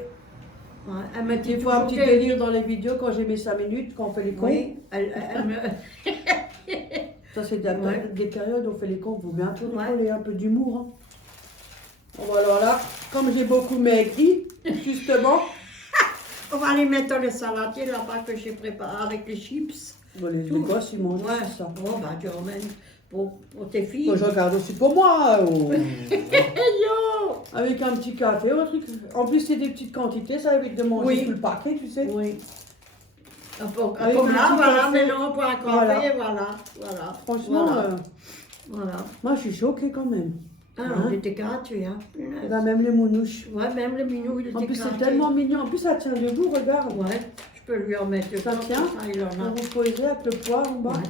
Ouais, elle me dit Des fois, un toujours petit que- délire dans les vidéos quand j'ai mes 5 minutes, quand on fait les cons. Oui, elle me... Ça, c'est Ouais. des périodes où on fait les cons. Il faut bien tout Ouais. rigoler, un peu d'humour. Hein. Bon, alors là, comme j'ai beaucoup maigri, justement, On va les mettre dans le saladier là-bas que j'ai préparé avec les chips. bon, les gosses, ils mangent Ouais, aussi ça. bon, bah, tu emmènes pour tes filles. Moi, je regarde aussi pour moi. Oh. Yo! Avec un petit café ou un truc. En plus, c'est des petites quantités, ça évite de manger Oui. tout le paquet, tu sais. Oui. Avec Comme un là, petit voilà, café. maintenant pour un café, Voilà. voilà. Franchement, Voilà. Voilà. moi, je suis choquée quand même. Ah, Hein? on était gratuits, hein. Et là, même les mounouches. Ouais, même le minou, il était En plus, c'est gratuit. tellement mignon. En plus, ça tient debout, regarde. Ouais, je peux lui en mettre Ça dedans, tient. comme ça, il en a. On vous poserez avec le poids en bas. Ouais.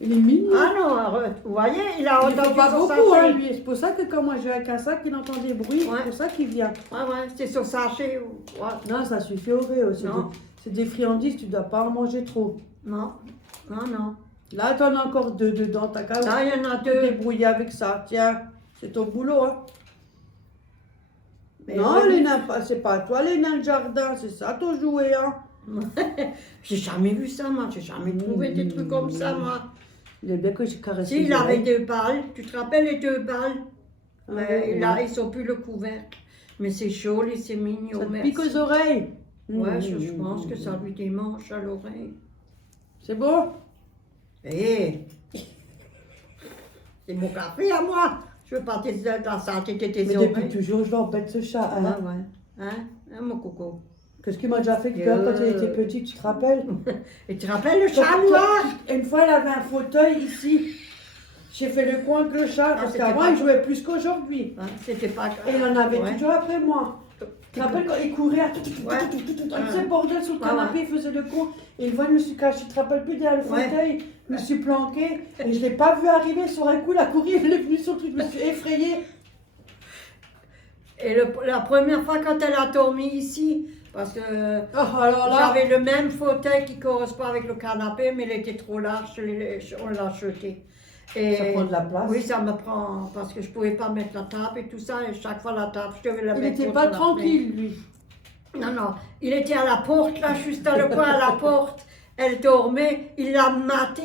Il est mignon. Ah non, arrête. Vous voyez, il a Il ne faut entendu pas son beaucoup, hein, sachet. lui. C'est pour ça que quand moi je vais avec un sac, il entend des bruits. Ouais. C'est pour ça qu'il vient. Ouais, c'est son sachet. Ouais. Non, ça suffit au Réo. Non. C'est des friandises, tu ne dois pas en manger trop. Non, non. Là, tu en as encore 2 dedans. T'as qu'à Là, il y en a te 2. débrouiller avec ça. Tiens, c'est ton boulot. Hein. Mais Non, oui. les nains, c'est pas toi les nains de jardin, c'est ça ton jouet. Hein. J'ai jamais vu ça, moi. J'ai jamais trouvé des trucs comme ça, moi. Il est bien que j'ai caressé. Si, il les avait oreilles. 2 balles. Tu te rappelles les 2 balles? Ah, Mais ouais. là, ils sont plus le couvercle. Mais c'est joli, c'est mignon. Ça te merci. pique aux oreilles. Ouais, je pense que ça lui démange à l'oreille. C'est beau. Hé! C'est mon café à moi! Je veux pas la santé de tes Mais oreilles. depuis toujours, je l'embête ce chat. Hein. Ouais. Hein, mon coco. Qu'est-ce qu'il m'a déjà fait quand il était petit, tu te rappelles? Et tu te rappelles le chat noir? Une fois, il avait un fauteuil ici. J'ai fait le coin avec le chat, parce c'était qu'avant, pas- il jouait plus qu'aujourd'hui. Hein, c'était pas Et il en avait Ouais. toujours après moi. Tu te rappelles quand il courait à tout Ouais. ce bordel sur le canapé, il faisait le con. Et une fois, je me suis cachée, tu te rappelles plus derrière le Ouais. fauteuil, je me suis planquée et je ne l'ai pas vu arriver. Sur un coup, il a couru, il est venu sur le truc, je me suis effrayée. Et la première fois quand elle a dormi ici, parce que Oh, alors là, j'avais le même fauteuil qui correspond avec le canapé, mais il était trop large, on l'a acheté. Et ça prend de la place. oui, ça me prend, parce que je pouvais pas mettre la table et tout ça, et chaque fois la table, je devais la Il mettre n'était contre pas la tranquille, lui. fenêtre. Non, il était à la porte, là, juste dans le coin, à la porte. Elle dormait, il l'a maté,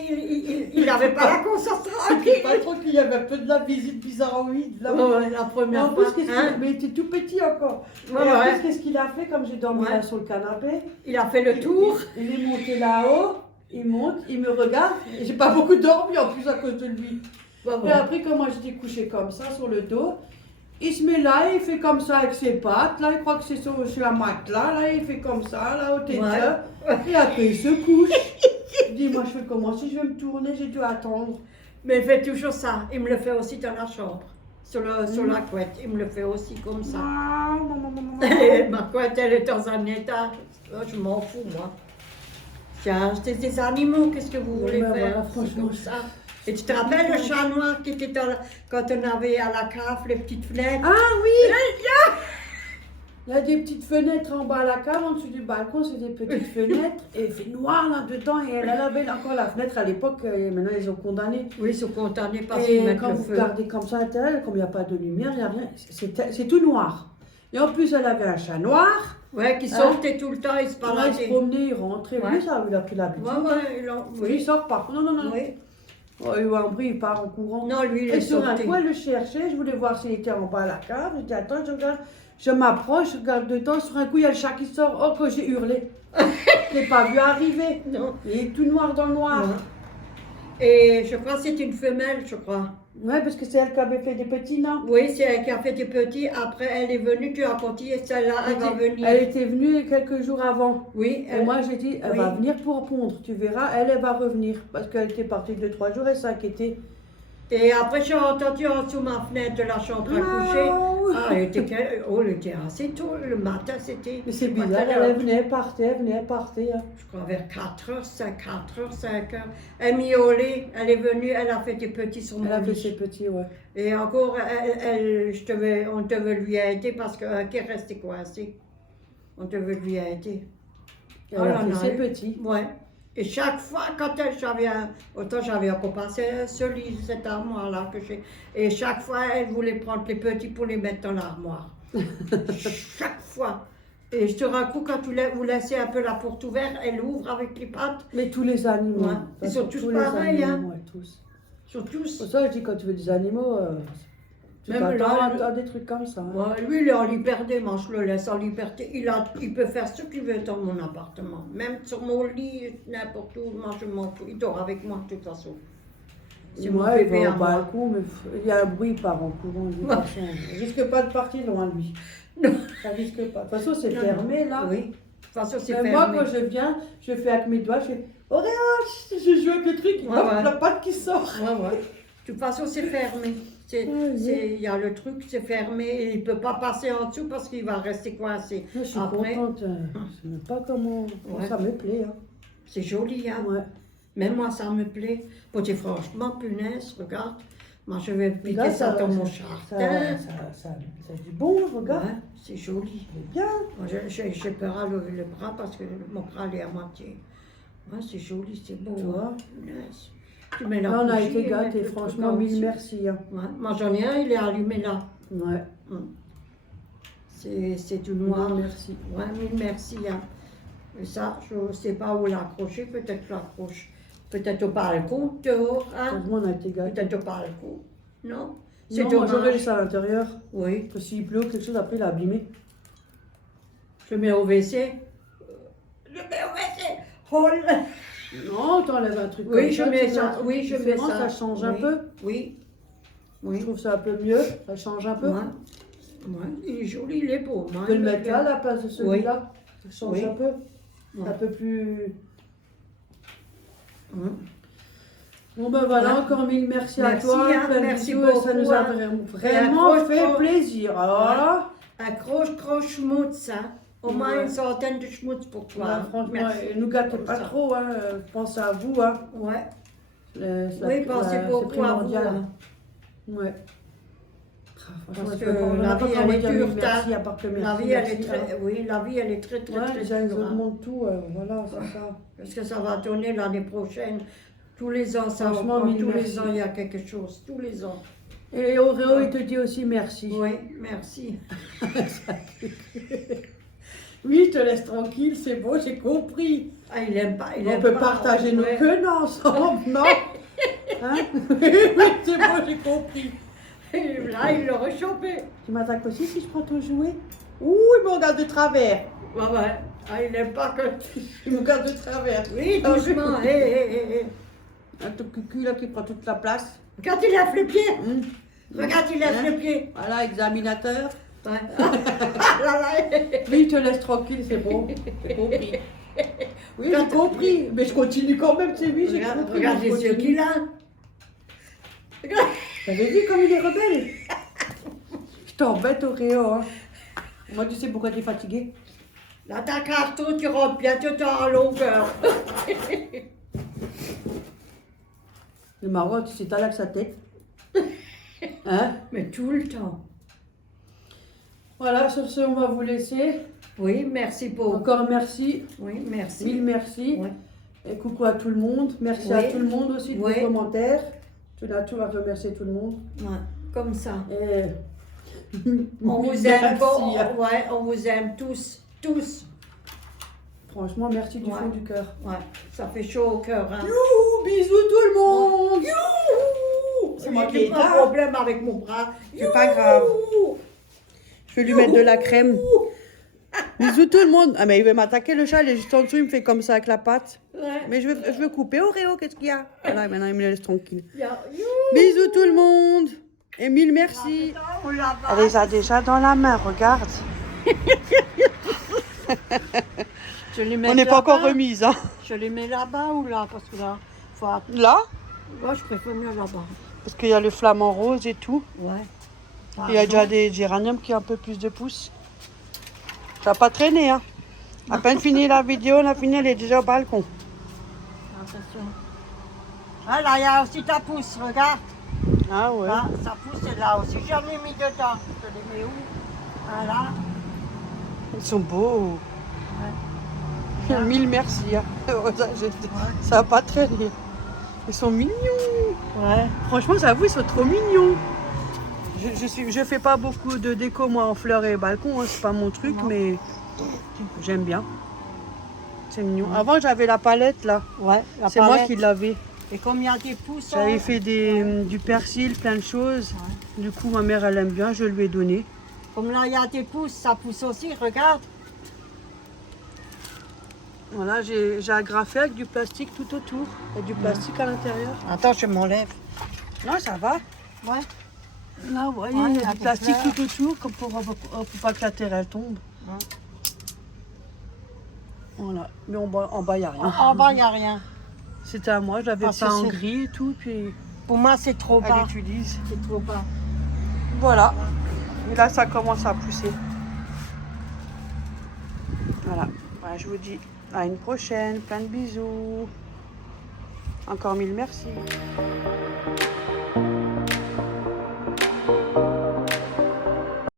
il n'avait pas la conscience Il était pas tranquille. tranquille, il y avait un peu de la visite bizarroïde. Là. Ouais, la Mais première en plus, fois, qu'est-ce qu'il hein. mais il était tout petit encore. Ouais, Et en ouais. plus, qu'est-ce qu'il a fait comme j'ai dormi Ouais. là sur le canapé? Il a fait le tour. Il est monté là-haut, il monte, il me regarde. Et j'ai pas beaucoup dormi en plus à cause de lui. Ouais, Et après, quand moi j'étais couchée comme ça sur le dos, il se met là, il fait comme ça avec ses pattes. Là, il croit que c'est sur un matelas. Là, il fait comme ça, là, au tête. Ouais. Et après, il se couche. Je dis, moi, je fais comment? Si je vais me tourner, j'ai dû attendre. Mais il fait toujours ça. Il me le fait aussi dans la chambre. Sur la couette. Il me le fait aussi comme ça. Et ma couette, elle est dans un état. Oh, je m'en fous, moi. J'ai acheté des animaux. Qu'est-ce que vous voulez Ouais, faire? voilà, C'est franchement, comme ça. Et tu te rappelles le chat noir qui était quand on avait à la cave les petites fenêtres? Ah oui! Il y a des petites fenêtres en bas à la cave, en dessous du balcon, c'est des petites fenêtres. Et il fait noir là-dedans. Et elle avait encore la fenêtre à l'époque, et maintenant ils ont condamné. Oui, ils sont condamnés parce Et qu'ils mettent quand le vous feu. regardez comme ça à l'intérieur, comme il n'y a pas de lumière, il n'y a rien, c'est tout noir. Et en plus, elle avait un chat noir. Ouais, qui sortait tout le temps, ils se Il se baladaient. promenait, il rentrait. Ouais. Oui, ça, il a pris l'habitude. Ouais, Lui, il sort pas. Non, non, non. Oui. Oh, il voit un bruit, il part en courant. Non, lui, il Et est sur un sorti. coup, elle le cherchait, je voulais voir s'il était en bas à la cave. Je dis, attends, je regarde. Je m'approche, je regarde dedans. Sur un coup, il y a le chat qui sort. Oh, que j'ai hurlé. Je l'ai pas vu arriver. Non. Il est tout noir dans le noir. Ouais. Et je crois que c'est une femelle, je crois. Ouais, parce que c'est elle qui avait fait des petits, non? Oui, c'est elle qui a fait des petits. Après, elle est venue, tu as continué, celle-là, elle va venir. Elle était venue quelques jours avant. Oui, Et moi, j'ai dit, elle oui. va venir pour pondre. Tu verras, elle va revenir. Parce qu'elle était partie 2-3 jours, elle s'inquiétait. Et après, j'ai entendu en dessous ma fenêtre de la chambre à coucher. Ah, elle était assez tôt. Le matin, c'était. Mais c'est bizarre, elle venait, elle partait. Hein. Je crois vers 4h, 5h. Elle miaulait, elle est venue, elle a fait des petits sur mon Elle a fait lit. ses petits, ouais. Et encore, on devait lui aider parce qu'un qui est resté coincé. On devait lui aider. Elle Oh a là fait là, ses elle- petits. Ouais. Et chaque fois, quand autant j'avais encore passé ce lit, cette armoire-là que j'ai. Et chaque fois, elle voulait prendre les petits pour les mettre dans l'armoire. Chaque fois. Et je te raconte, quand vous laissez un peu la porte ouverte, elle ouvre avec les pattes. Mais tous les animaux. Ouais. Ils sont tous pareils, hein. Ouais, tous. Ils sont tous. Pour ça, je dis, quand tu veux des animaux, tu Même t'attends là, à des trucs comme ça. Hein. Ouais, lui, il est en liberté, moi je le laisse en liberté. Il peut faire ce qu'il veut dans mon appartement. Même sur mon lit, n'importe où, moi je m'en fous. Il dort avec moi de toute façon. C'est mon Moi, il bébé va à au moi. balcon, mais il y a un bruit, il part en courant. De toute façon. Il risque pas de partir loin de lui. Non. Ça risque pas. De toute façon, c'est Non, fermé là. Oui, de toute façon c'est Mais fermé. moi, quand je viens, je fais avec mes doigts, je fais Auréa, je joue avec le truc, il y a la patte qui sort. Ouais. De toute façon c'est fermé. Il y a le truc, c'est fermé et il ne peut pas passer en dessous parce qu'il va rester coincé. Moi, je suis Après, contente. Je ne sais pas comment ça me plaît. Hein. c'est joli, hein. Ouais. Même moi, ça me plaît. Pour dire franchement, punaise, regarde. Moi, je vais piquer Là, ça dans mon ça, jardin. ça dit bon, regarde. Ouais, c'est joli. C'est bien. Moi, j'ai peur à lever le bras parce que mon bras est à moitié. Ouais, c'est joli, c'est beau. Tu vois. Punaise. Tu mets la Là, on a bougie, été mets gâtés, le truc franchement, en mille dessous. merci. Hein. Ouais. Moi, j'en ai un, il est allumé là. Ouais. C'est du noir. Mille merci. Ouais, mille merci. Hein. Et ça, je ne sais pas où l'accrocher. Peut-être que je l'accroche. Peut-être au balcon, dehors. Hein. Franchement, on a été gâtés. Peut-être au balcon. Non? C'est Non, moi, j'aurais dommage. laissé à l'intérieur. Oui. Parce que s'il pleut ou quelque chose, après, il a abîmé. Je mets au WC. Je mets au WC. Oh là. Non, t'enlèves un truc Oui, comme je ça. mets tu ça. vois. Oui, je mets Différent, ça. Ça change un Oui. peu. Oui. Je Oui. trouve ça un peu mieux. Ça change un peu. Ouais. Ouais. Il est joli, il est beau. Tu peux le mettre là, à la place de celui-là. Ça change Oui. un peu. Ouais. Un peu plus... Hum. Bon ben voilà, Ouais. encore mille merci, Merci, à toi. hein, plein de merci bisous, et ça beaucoup, nous a hein. vraiment Et un fait gros- plaisir. Alors là, Un gros schmutz, hein. Au moins Ouais. une centaine de schmutz pour toi. bah, hein. franchement, Merci. ne nous gâtez Comme pas ça. trop. Hein. Pensez à vous. Hein. Ouais. C'est Oui, pensez c'est beaucoup à vous. primordial. Hein. Ouais. Franchement, Parce je que peux pas- on la n'a pas vie, comment elle est dire dure, mille merci, à part que La merci, vie, elle est merci, très, hein. oui, la vie, elle est très Ouais, déjà, ils dure. hein. augmentent tout. Voilà, c'est ça. Parce que ça va donner l'année prochaine. Tous les ans, ça Franchement, augmente. mille Tous merci. les ans, il y a quelque chose. Tous les ans. Et Auréo, il te dit aussi merci. Oui, merci. Oui, je te laisse tranquille, c'est bon, j'ai compris. Ah, il aime pas. Il On aime peut pas, partager nos ouais. queues ensemble, non? Hein? Oui, c'est bon, j'ai compris. Et là, il l'aurait chopé. Tu m'attaques aussi si je prends ton jouet? Ouh, il me regarde de travers. Ouais, ouais. Ah, il n'aime pas que. Il me regarde de travers. Oui, doucement. Hé, hé, hé. Un ton cucu là qui prend toute la place. Quand il lève le pied. Hum. Regarde, il lève Hein? le pied. Voilà, examinateur. Ouais. Ah, là, là. Oui, je te laisse tranquille, c'est bon. J'ai compris. Oui, j'ai Quand- compris. Mais je continue quand même, c'est oui, j'ai Regarde, compris. regarde mais je les yeux continue. qu'il a. Regarde. T'avais vu comme il est rebelle? Je t'embête, Auréo. Hein. Moi, tu sais pourquoi t'es fatigué? Là, ta carton, tu rentres bientôt en longueur. Le Maroc, tu sais, t'as là que sa tête. Hein? Mais tout le temps. Voilà, sur ce, on va vous laisser. Oui, merci pour. Encore merci. Oui, merci. Mille merci. Oui. Et coucou à tout le monde. Merci Oui. à tout le monde aussi de Oui. vos commentaires. Tu l'as tout à remercier tout le monde. Ouais, comme ça. Et... On vous aime, Merci, bon, hein. ouais, on vous aime tous, tous. Franchement, merci du Ouais. fond du cœur. Ouais, ça fait chaud au cœur. Hein. Youhou, bisous tout le monde. Youhou. C'est moi qui J'ai ai pas de problème avec mon bras. C'est pas grave. Youhou. Je vais lui mettre de la crème. Bisous tout le monde. Ah mais il veut m'attaquer le chat, il est juste en dessous, il me fait comme ça avec la patte. Ouais. Mais je veux couper. Auréo, qu'est-ce qu'il y a? Voilà, maintenant il me laisse tranquille. Youhou. Bisous tout le monde. Et mille merci. On l'a Elle les a déjà dans la main, regarde. Je les mets On n'est pas encore là-bas. remise, hein. Je les mets là-bas ou là? Parce que là, faut... Là, Moi, je préfère mieux là-bas. parce qu'il y a le flamant rose et tout. Ouais. Il y a déjà des géraniums qui ont un peu plus de pouces. Ça n'a pas traîné, hein. À peine fini la vidéo, on a fini, elle est déjà au balcon. Attention. Ah, là, il y a aussi ta pousse, regarde. Ah ouais. Là, sa pousse est là aussi. J'en ai mis dedans. Je les mets où? Voilà. Ils sont beaux. Mille merci. Hein. Ça n'a pas traîné. Ils sont mignons. Ouais. Franchement, j'avoue, ils sont trop mignons. Je fais pas beaucoup de déco, moi, en fleurs et balcon. Hein. C'est pas mon truc, Non. mais J'aime bien. C'est mignon. Avant, j'avais la palette là. Ouais, la C'est moi palette. qui l'avais. Et comme il y a des pousses, J'avais fait du persil, plein de choses. Du coup, ma mère, elle aime bien, je lui ai donné. comme là, il y a des pousses, ça pousse aussi, regarde. Voilà, j'ai agrafé avec du plastique tout autour. Et du plastique à l'intérieur. Attends, je m'enlève. Non, ça va. Ouais. Là, vous voyez, Ouais, il y a à du peu plastique près. tout autour comme pour pas que la terre elle tombe. Ouais. Voilà. Mais en bas, il n'y a rien. En bas, il n'y a rien. C'était à moi, je l'avais Parce peint que en c'est- gris et tout, puis Pour moi, c'est trop elle bas. utilise. C'est trop bas. Voilà. Et là, ça commence à pousser. Voilà. Voilà, je vous dis à une prochaine. Plein de bisous. Encore mille merci.